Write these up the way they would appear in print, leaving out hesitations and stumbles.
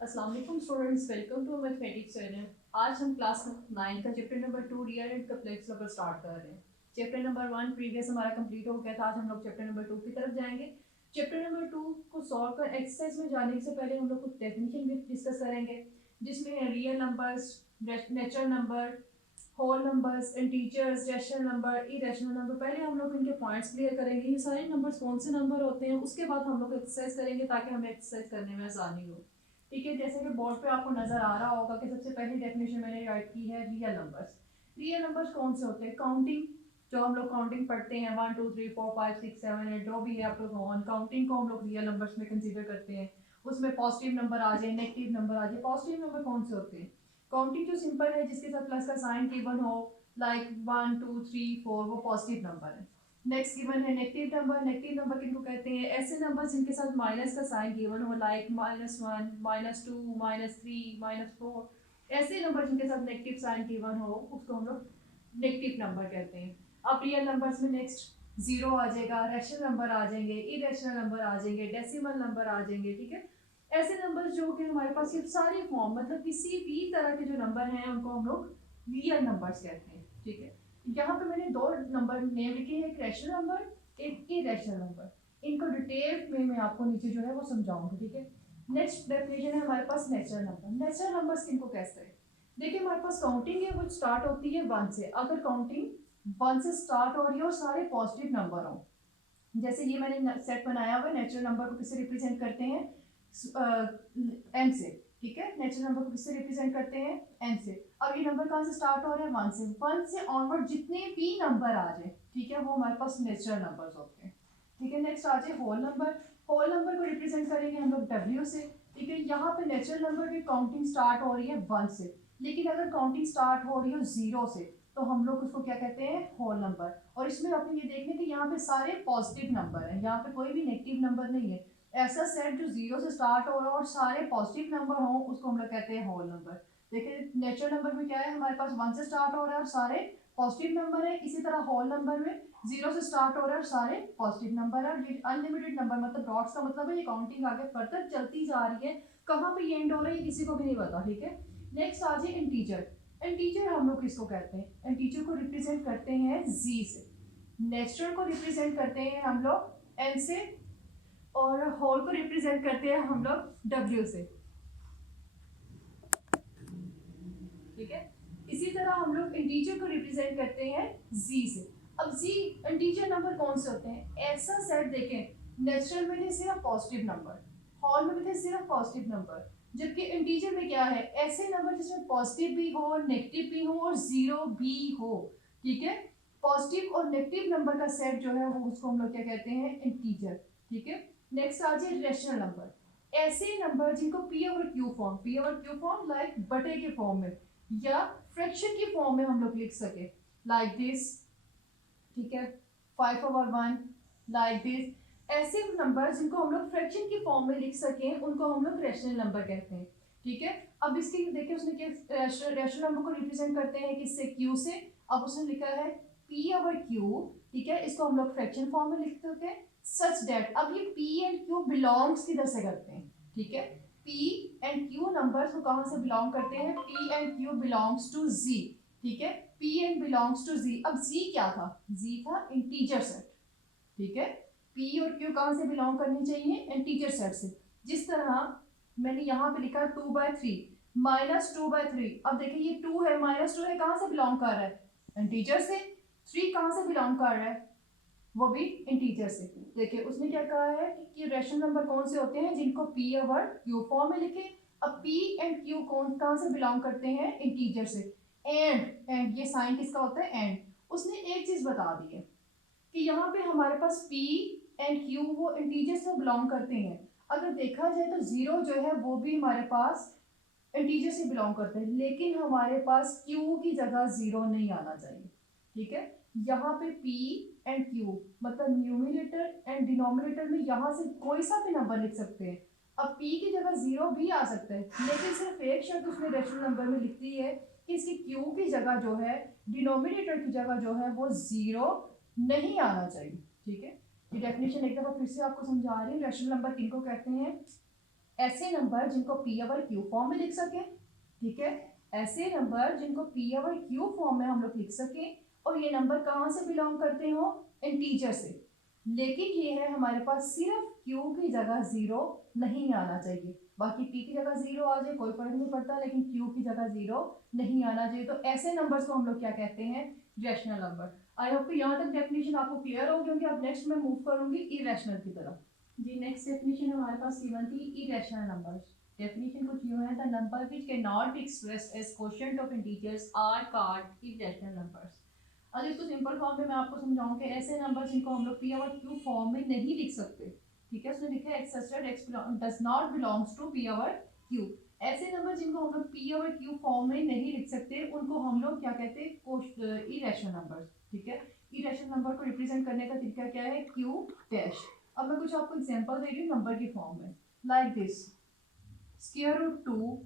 अस्सलाम वालेकुम students, welcome to mathematics channel. आज हम क्लास 9 का chapter number 2 real and complex number start कर रहे हैं। चैप्टर नंबर 1 प्रीवियस हमारा कंप्लीट हो गया था। आज हम लोग चैप्टर नंबर 2 की तरफ जाएंगे। चैप्टर नंबर 2 को सॉल्व कर एक्सरसाइज में जाने से पहले हम लोग कुछ डेफिनेशन भी डिस्कस करेंगे, जिसमें है real numbers, natural number, whole numbers, integers, rational number, irrational number. पहले हम लोग इनके पॉइंट्स क्लियर करेंगे, ये सारे नंबर्स कौन से नंबर होते हैं, उसके बाद हम लोग एक्सरसाइज करेंगे ताकि हमें एक्सरसाइज करने में आसानी हो। ठीक है, जैसे कि बोर्ड पे आपको नजर आ रहा होगा कि सबसे पहली डेफिनेशन मैंने राइट की है रियल नंबर्स। रियल नंबर्स कौन से होते हैं? काउंटिंग, जो हम लोग काउंटिंग पढ़ते हैं 1 2 3 4 5 6 7 8 जो भी है आप लोग ऑन काउंटिंग को हम लोग रियल नंबर्स में कंसीडर करते हैं। उसमें पॉजिटिव नंबर आ जाए, नेगेटिव नंबर आ जाए। पॉजिटिव नंबर कौन से होते हैं? काउंटिंग जो सिंपल है, जिसके साथ प्लस का साइन गिवन हो, लाइक 1 2 3 4, वो पॉजिटिव नंबर है। नेक्स्ट गिवन है नेगेटिव नंबर। नेगेटिव नंबर किनको कहते हैं? ऐसे नंबर जिनके साथ माइनस का साइन गिवन हो, लाइक -1 -2 -3 -4। ऐसे नंबर जिनके साथ नेगेटिव साइन गिवन हो उसको हम लोग नेगेटिव नंबर कहते हैं। अब रियल नंबर्स में नेक्स्ट जीरो आ जाएगा, रैशनल नंबर आ जाएंगे, इरेशनल नंबर आ जाएंगे, डेसिमल नंबर आ जाएंगे। ठीक है, ऐसे नंबर जो कि हमारे पास सिर्फ सारी फॉर्म, मतलब किसी भी तरह के जो नंबर हैं उनको हम लोग रियल नंबर्स कहते हैं। ठीक है, यहाँ पे मैंने दो नंबर नेम लिखे हैं, एक रैशनल नंबर, एक इरेशनल नंबर। इनको डिटेल में मैं आपको नीचे जो है वो समझाऊंगी। ठीक है, नेक्स्ट डेफिनेशन है हमारे पास नेचुरल नंबर। नेचुरल नंबर्स किनको कहते हैं? देखिए, हमारे पास काउंटिंग है वो स्टार्ट होती है 1 से। अगर काउंटिंग 1 से स्टार्ट हो रही है और सारे पॉजिटिव नंबर हो, जैसे ये मैंने सेट बनाया हुआ है, नेचुरल नंबर को किससे रिप्रेजेंट करते हैं? एन से। ठीक है, नेचुरल नंबर को किससे रिप्रेजेंट करते हैं? एन से। अब ये नंबर कहाँ से स्टार्ट हो रहे हैं? 1 से। 1 से ऑनवर्ड जितने भी नंबर आ जाए, ठीक है, वो हमारे पास नेचुरल नंबर्स होते हैं। ठीक है, नेक्स्ट आ जाए होल नंबर। होल नंबर को रिप्रेजेंट करेंगे हम लोग डब्ल्यू से। ठीक है, यहाँ पे नेचुरल नंबर की काउंटिंग स्टार्ट हो रही है 1 से, लेकिन अगर काउंटिंग स्टार्ट हो रही हो 0 से, तो हम लोग उसको क्या कहते हैं? Whole number. और इसमें आपने ये देखने कि यहाँ पे सारे पॉजिटिव नंबर हैं, यहाँ पे कोई भी नेगेटिव नंबर नहीं है। ऐसा सेट जो 0 से स्टार्ट हो रहा हो और सारे पॉजिटिव नंबर हो, उसको हम लोग कहते हैं होल नंबर। देखिए, नेचुरल नंबर में क्या है, हमारे पास 1 से स्टार्ट हो रहा है और सारे पॉजिटिव नंबर है। इसी तरह होल नंबर में 0 से स्टार्ट हो रहा है और सारे पॉजिटिव नंबर है। और ये अनलिमिटेड नंबर, मतलब डॉट्स का मतलब है ये काउंटिंग आगे फर्दर चलती जा रही है, कहाँ पे ये एंड हो रहा है ये किसी को भी नहीं पता। ठीक है, नेक्स्ट आ जाए इंटीजर। इंटीजर हम लोग किसको कहते हैं? इंटीजर को रिप्रेजेंट करते हैं जी से। नेचुरल को रिप्रेजेंट करते हैं हम लोग एन से, और होल को रिप्रेजेंट करते हैं हम लोग डब्ल्यू से। ठीक है, इसी तरह हम लोग इंटीजर को रिप्रेजेंट करते हैं जी से। अब जी इंटीजर नंबर कौन से होते हैं? ऐसा सेट देखें, नेचुरल में थे सिर्फ पॉजिटिव नंबर, हॉल में भी थे सिर्फ पॉजिटिव नंबर, जबकि इंटीजर में क्या है? ऐसे नंबर जिसमें पॉजिटिव भी हो, नेगेटिव भी हो और जीरो भी हो। ठीक है, पॉजिटिव और नेगेटिव नंबर का सेट जो है वो उसको हम लोग क्या कहते हैं? इंटीजर। ठीक है, नेक्स्ट आ जाए रैशनल नंबर। ऐसे नंबर जिनको P over Q form, P over Q form like बटे के फॉर्म में या फ्रैक्शन की फॉर्म में हम लोग लिख सके, लाइक दिस। ठीक है, 5/1 लाइक दिस। ऐसे नंबर जिनको हम लोग फ्रैक्शन की फॉर्म में लिख सके उनको हम लोग रैशनल नंबर कहते हैं। ठीक है, अब इसके देखिए उसने क्या रैशनल नंबर को रिप्रेजेंट करते हैं किससे? क्यू से। अब उसने लिखा है पी ओवर क्यू। ठीक है, इसको हम लोग फ्रैक्शन फॉर्म में लिख सकते हैं सच दैट। अब ये पी एंड क्यू बिलोंग्स किधर से करते हैं? ठीक है, पी एंड क्यू नंबर्स को कहां से बिलोंग करते हैं? P and Q belongs to G. ठीक है, P and belongs to Z। अब Z क्या था? Z था इंटीजर सेट। ठीक है, P और Q कहां से बिलोंग करनी चाहिए? इंटीजर सेट से। जिस तरह मैंने यहाँ पे लिखा 2/3 -2/3। अब देखिए ये 2 है, -2 है, कहां से बिलोंग कर रहा है? इंटीजर से। 3 कहां से बिलोंग कर रहा है? वो भी इंटीजर से। देखिए उसने क्या कहा है कि रैशनल नंबर कौन से होते हैं? जिनको P ओवर Q फॉर्म में लिखे। अब P एंड Q कौन कहां से बिलोंग करते हैं? इंटीजर से। एंड ये साइन किसका होता है? एंड। उसने एक चीज बता दी है कि यहाँ पे हमारे पास P एंड Q वो इंटीजर से बिलोंग करते हैं। अगर देखा जाए तो जीरो जो है वो भी हमारे पास इंटीजर से बिलोंग करते हैं, लेकिन हमारे पास Q की जगह जीरो नहीं आना चाहिए। ठीक है, यहाँ पे P एंड Q मतलब न्यूमिनेटर एंड डिनोमिनेटर में यहाँ से कोई सा भी नंबर लिख सकते हैं। अब P की जगह जीरो भी आ सकता है, लेकिन सिर्फ एक शर्त उसने रैशनल नंबर में लिख दी है कि इसकी Q की जगह जो है, डिनोमिनेटर की जगह जो है वो जीरो नहीं आना चाहिए। ठीक है, ये डेफिनेशन एक दफा फिर से आपको समझा रही हूँ, रैशनल नंबर किनको कहते हैं? ऐसे नंबर जिनको पी ओवर क्यू फॉर्म में लिख सकें, ठीक है, ऐसे नंबर जिनको पी ओवर क्यू फॉर्म में हम लोग लिख सकें, और ये नंबर कहाँ से बिलोंग करते हो, इंटीजर से। लेकिन ये है हमारे पास सिर्फ क्यू की जगह जीरो नहीं आना चाहिए, बाकी पी की जगह जीरो आ जाए कोई फर्क नहीं पड़ता, लेकिन क्यू की जगह जीरो नहीं आना चाहिए। तो ऐसे नंबर्स को हम लोग क्या कहते हैं, रैशनल नंबर। आई होप कि यहाँ तक डेफिनेशन आपको क्लियर हो, क्योंकि अब नेक्स्ट मैं मूव करूंगी इरेशनल की तरफ। जी नेक्स्ट डेफिनेशन हमारे पास गिवन थी इरेशनल नंबर्स। डेफिनेशन कुछ यूं है, the number which can not be expressed as quotient of integers are called irrational numbers. अगर इसको सिंपल फॉर्म में मैं आपको समझाऊं कि ऐसे नंबर जिनको हम लोग पी ओवर क्यू फॉर्म में नहीं लिख सकते, ठीक है, उसने लिखा है x such that x does not belongs to p over q. ऐसे नंबर जिनको हम लोग पी ओवर क्यू फॉर्म में नहीं लिख सकते उनको हम लोग क्या कहते हैं, इरेशनल नंबर्स, ठीक है। इरेशनल नंबर को रिप्रेजेंट करने का तरीका क्या है, क्यू डैश। अब मैं कुछ आपको एग्जांपल दे रही हूँ नंबर की फॉर्म में, like this square root 2,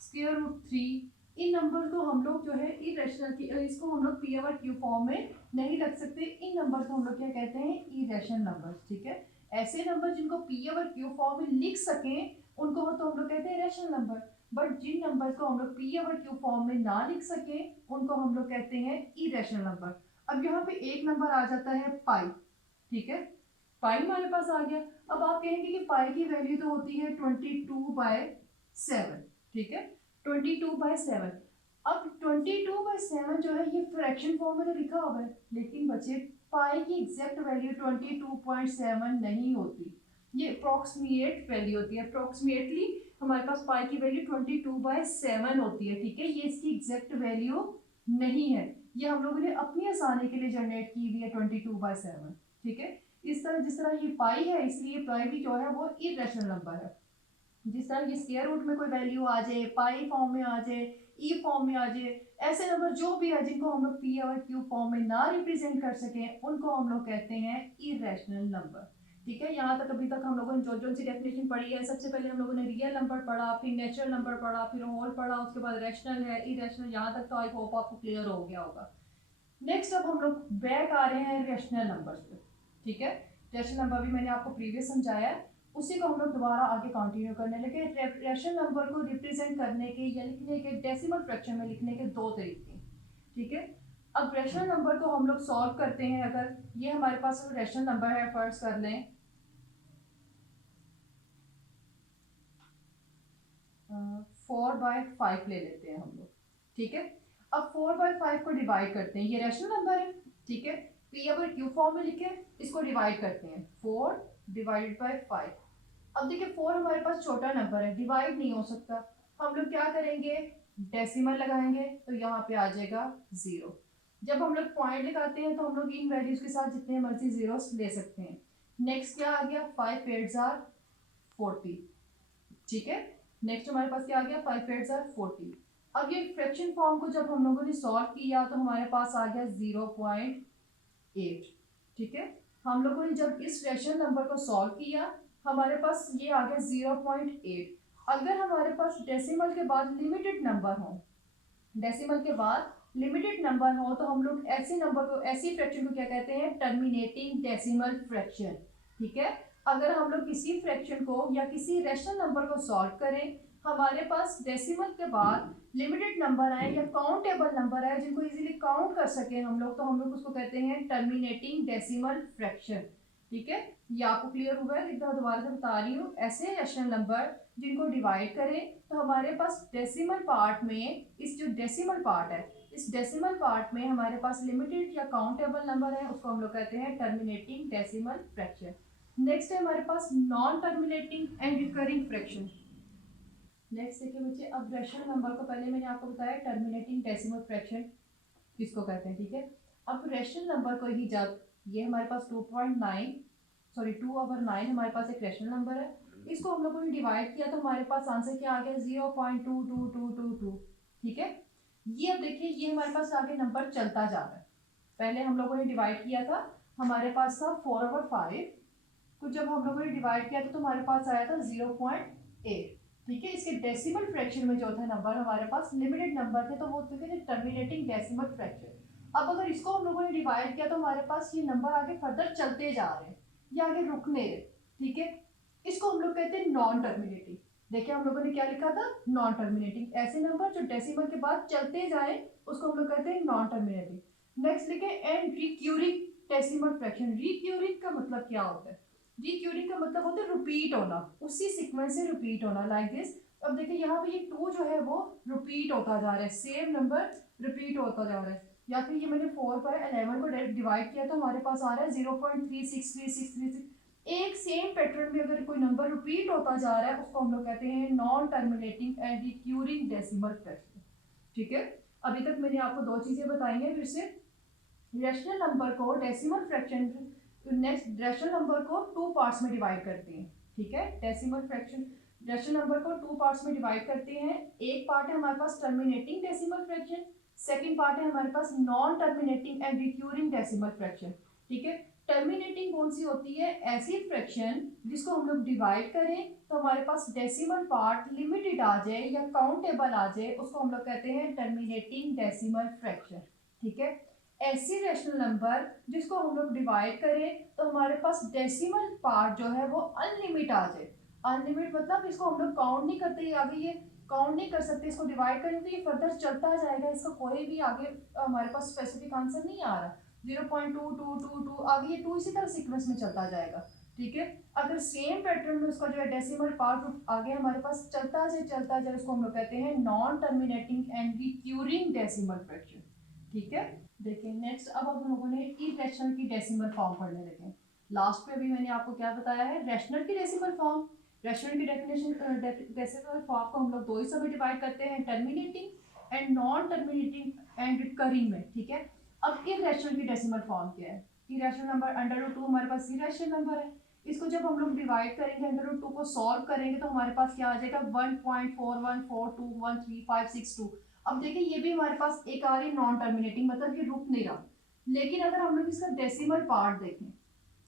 square root 3। इन नंबर को हम लोग जो है इरेशनल की, इसको हम लोग पी ओवर क्यू फॉर्म में नहीं रख सकते। इन नंबर को हम लोग क्या कहते हैं, इरेशनल नंबर, ठीक है। ऐसे नंबर जिनको पी ओवर क्यू फॉर्म में लिख सकें उनको तो हम लोग कहते हैं रैशनल नंबर, बट जिन नंबर को हम लोग पी ओवर क्यू फॉर्म में ना लिख सकें उनको हम लोग कहते हैं इरेशनल नंबर। अब यहाँ पे एक नंबर आ जाता है पाई, ठीक है, पाई हमारे पास आ गया। अब आप कहेंगे कि पाई की वैल्यू तो होती है 22/7, ठीक है, 22/7। अब 22/7 जो है ये फ्रैक्शन फॉर्म में तो लिखा हुआ है, लेकिन बच्चे पाई की एग्जैक्ट वैल्यू 22.7 नहीं होती, ये अप्रोक्सीमेट वैल्यू होती है। अप्रोक्सीमेटली हमारे पास पाई की वैल्यू 22/7 होती है, ठीक है, ये इसकी एग्जैक्ट वैल्यू नहीं है, ये हम लोगों ने अपनी आसानी के लिए जनरेट की हुई है 22/7, ठीक है। इस तरह जिस तरह ये पाई है, इसलिए पाई भी जो है वो इरेशनल नंबर है। जिस तरह ये स्क्वायर रूट में कोई वैल्यू आ जाए, पाई फॉर्म में आ जाए, ई फॉर्म में आ जाए, ऐसे नंबर जो भी है जिनको हम लोग पी और क्यू फॉर्म में ना रिप्रेजेंट कर सके उनको हम लोग कहते हैं इरेशनल नंबर, ठीक है। यहाँ तक अभी तक हम लोगों ने जो सी डेफिनेशन पढ़ी है, सबसे पहले हम लोगों ने रियल नंबर पढ़ा, फिर नेचुरल नंबर पढ़ा, फिर होल पढ़ा, उसके बाद रैशनल है, इरेशनल, यहाँ तक तो आई होप आपको क्लियर हो गया होगा। नेक्स्ट अब हम लोग बैक आ रहे हैं रैशनल नंबर्स पे, ठीक है। रैशनल नंबर भी मैंने आपको प्रीवियस समझाया है, उसी को हम लोग दोबारा आगे कंटिन्यू करने लगे। रैशनल नंबर को रिप्रेजेंट करने के या लिखने के, डेसिमल फ्रैक्शन में लिखने के दो तरीके, ठीक है। अब रैशनल नंबर को हम लोग सॉल्व करते हैं। अगर ये हमारे पास रैशनल नंबर है, फर्ज कर लें 4/5 ले लेते हैं हम लोग, ठीक है। अब 4/5 को डिवाइड करते हैं, ये रैशनल नंबर है, ठीक है, पी अगर क्यू फॉर्म में लिखे इसको डिवाइड करते हैं 4/5। अब देखिए 4 हमारे पास छोटा नंबर है, डिवाइड नहीं हो सकता, हम लोग क्या करेंगे, डेसिमल लगाएंगे, तो यहाँ पे आ जाएगा 0। जब हम लोग पॉइंट लगाते हैं तो हम लोग इन वैल्यूज के साथ जितने मर्जी जीरोस ले सकते हैं। नेक्स्ट क्या आ गया, 5 8 आर 40, ठीक है। नेक्स्ट हमारे पास क्या आ गया, 5 8 आर 40। अब ये फ्रैक्शन फॉर्म को जब हम लोगों ने सॉल्व किया तो हमारे पास आ गया 0.8, ठीक है। हम लोगों ने जब इस रैशनल नंबर को सॉल्व किया हमारे पास ये आ गया 0.8। अगर हमारे पास डेसिमल के बाद लिमिटेड नंबर हो, डेसिमल के बाद लिमिटेड नंबर हो, तो हम लोग ऐसे नंबर को, ऐसी फ्रैक्शन को क्या कहते हैं, टर्मिनेटिंग डेसिमल फ्रैक्शन, ठीक है। अगर हम लोग किसी फ्रैक्शन को या किसी रैशनल नंबर को सॉल्व करें, हमारे पास डेसिमल के बाद लिमिटेड नंबर आए या काउंटेबल नंबर आए जिनको इजीली काउंट कर सके हम लोग, तो हम लोग उसको कहते हैं टर्मिनेटिंग डेसिमल फ्रैक्शन, ठीक है। ये आपको क्लियर हुआ है, एक बार दोबारा से बता रही हूँ। ऐसे रैशनल नंबर जिनको डिवाइड करें तो हमारे पास डेसिमल पार्ट में, इस जो डेसिमल पार्ट है, इस डेसिमल पार्ट में हमारे पास लिमिटेड या काउंटेबल नंबर है, उसको हम लोग कहते हैं टर्मिनेटिंग डेसिमल फ्रैक्शन। नेक्स्ट है हमारे पास non terminating and recurring fraction. Next देखिए बच्चे, अब रैशनल नंबर को पहले मैंने आपको बताया टर्मिनेटिंग डेसिमल फ्रैक्शन किसको कहते हैं, ठीक है। अब रैशनल नंबर को ही जब ये हमारे पास 2/9 हमारे पास एक रैशनल नंबर है, इसको हम लोगों ने डिवाइड किया तो हमारे पास आंसर क्या आ गया, 0.22222, ठीक है। ये अब देखिए ये हमारे पास आगे नंबर चलता जा रहा है। पहले हम लोगों ने डिवाइड किया था, हमारे पास था 4/5 को, जब हम लोगों ने डिवाइड किया था तो हमारे पास आया था 0.8, ठीक है। इसके डेसिमल फ्रैक्शन में जो था नंबर हमारे पास लिमिटेड नंबर थे, तो वो थे टर्मिनेटिंग डेसिमल फ्रैक्शन। अब अगर इसको हम लोगों ने डिवाइड किया तो हमारे पास ये नंबर आगे फर्दर चलते जा रहे हैं, ये आगे रुकने, ठीक है। इसको हम लोग कहते हैं नॉन टर्मिनेटिंग। देखिए हम लोगों ने क्या लिखा था, नॉन टर्मिनेटिंग। ऐसे नंबर जो डेसिमल के बाद चलते जाए उसको हम लोग कहते हैं नॉन टर्मिनेटिंग। नेक्स्ट लिखे and recurring decimal fraction. Recurring का मतलब क्या होता है, रिक्यूरिंग का मतलब होता है रिपीट होना, उसी सीक्वेंस से रिपीट होना, लाइक दिस। अब देखिए यहाँ पे ये 2 जो है वो रिपीट होता जा रहा है, सेम नंबर रिपीट होता जा रहा है। या फिर ये मैंने 4/11 को डिवाइड किया तो हमारे पास आ रहा है 0.363636। एक सेम पैटर्न में अगर कोई नंबर रिपीट होता जा रहा है उसको हम लोग कहते हैं non terminating and recurring decimal fraction. ठीक है, अभी तक मैंने आपको 2 चीजें बताई हैं। फिर से रैशनल नंबर को decimal fraction, next rational number को 2 पार्ट्स में डिवाइड करते हैं। ठीक है, डेसिमल फ्रैक्शन रैशनल नंबर को 2 पार्ट्स में डिवाइड करते हैं। एक पार्ट है हमारे पास terminating decimal fraction, second part है हमारे पास non terminating and recurring decimal fraction. ठीक है, टर्मिनेटिंग कौन सी होती है, ऐसी फ्रैक्शन जिसको हम लोग डिवाइड करें तो हमारे पास डेसिमल पार्ट लिमिटेड आ जाए या काउंटेबल आ जाए, उसको हम लोग कहते हैं टर्मिनेटिंग डेसिमल फ्रैक्शन। ठीक है, ऐसी रैशनल नंबर जिसको हम लोग डिवाइड करें तो हमारे पास डेसिमल पार्ट जो है वो अनलिमिट आ जाए। अनलिमिट मतलब इसको हम लोग काउंट नहीं करते, आगे ये काउंट नहीं कर सकते, इसको डिवाइड करें तो ये फर्दर चलता जाएगा, इसका कोई भी आगे हमारे पास स्पेसिफिक आंसर नहीं आ रहा। 0.2222 आगे ये 2 इसी तरह सीक्वेंस में चलता जाएगा। ठीक है, अगर सेम पैटर्न में उसका जो है डेसिमल पार्ट आगे हमारे पास चलता जाए उसको हम लोग कहते हैं non terminating and recurring decimal fraction. ठीक है, देखिए नेक्स्ट अब हम लोगों ने इरेशनल की डेसिमल फॉर्म पढ़ने लगे। लास्ट में अभी मैंने आपको क्या बताया है, रैशनल की डेसिमल फॉर्म। रैशनल की डेफिनेशन डेसिमल फॉर्म को हम लोग 2 हिस्सों में डिवाइड करते हैं, terminating and non terminating and recurring में। ठीक है, अब इरेशनल की डेसिमल फॉर्म क्या है, इरेशनल नंबर √2 हमारे पास इरेशनल नंबर है, इसको जब हम लोग डिवाइड करेंगे √2 को सॉल्व करेंगे तो हमारे पास क्या आ जाएगा 1.4142135562। अब देखिए ये भी हमारे पास एक आ रही नॉन टर्मिनेटिंग, मतलब ये रुक नहीं रहा। लेकिन अगर हम लोग इसका डेसिमल पार्ट देखें,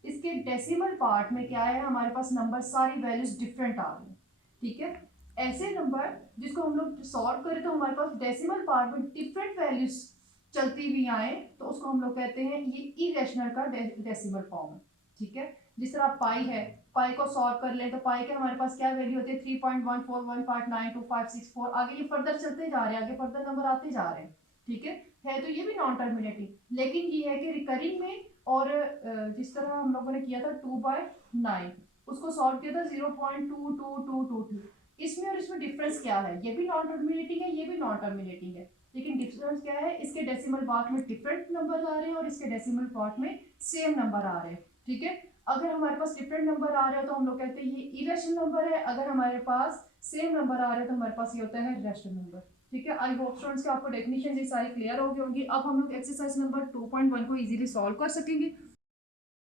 इसके डेसिमल पार्ट में क्या है, हमारे पास नंबर सारी वैल्यूज डिफरेंट आ रही है। ठीक है, ऐसे नंबर जिसको हम लोग सॉल्व करें तो हमारे पास डेसिमल पार्ट में डिफरेंट वैल्यूज चलती हुई आए तो उसको हम लोग कहते हैं ये इरेशनल का डेसिमल फॉर्म है। ठीक है, जिस तरह पाई है, पाई को सॉल्व कर लें तो पाई के हमारे पास क्या वैल्यू होती है 3.141592564। आगे ये फर्दर चलते जा रहे हैं, आगे फर्दर नंबर आते जा रहे हैं। ठीक है तो ये भी नॉन टर्मिनेटिंग, लेकिन ये है कि रिकरिंग में और जिस तरह हम लोगों ने किया था 2/9 उसको सॉल्व किया था 0.2222, इसमें और इसमें डिफरेंस क्या है, ये भी नॉन टर्मिनेटिंग है, ये भी नॉन टर्मिनेटिंग है, लेकिन डिफरेंस क्या है, इसके डेसिमल पार्ट में डिफरेंट नंबर आ रहे हैं और इसके डेसिमल पार्ट में सेम नंबर आ रहे हैं। ठीक है, अगर हमारे पास डिफरेंट नंबर आ रहे हैं तो हम लोग कहते हैं ये इरेशनल नंबर है, अगर हमारे पास सेम नंबर आ रहे हैं तो हमारे पास ये होता है रैशनल नंबर। ठीक है, आई होप स्टूडेंट्स कि आपको डेफिनेशन ये सारी क्लियर हो गई होंगी। अब हम लोग एक्सरसाइज नंबर 2.1 को इजीली सॉल्व कर सकेंगे।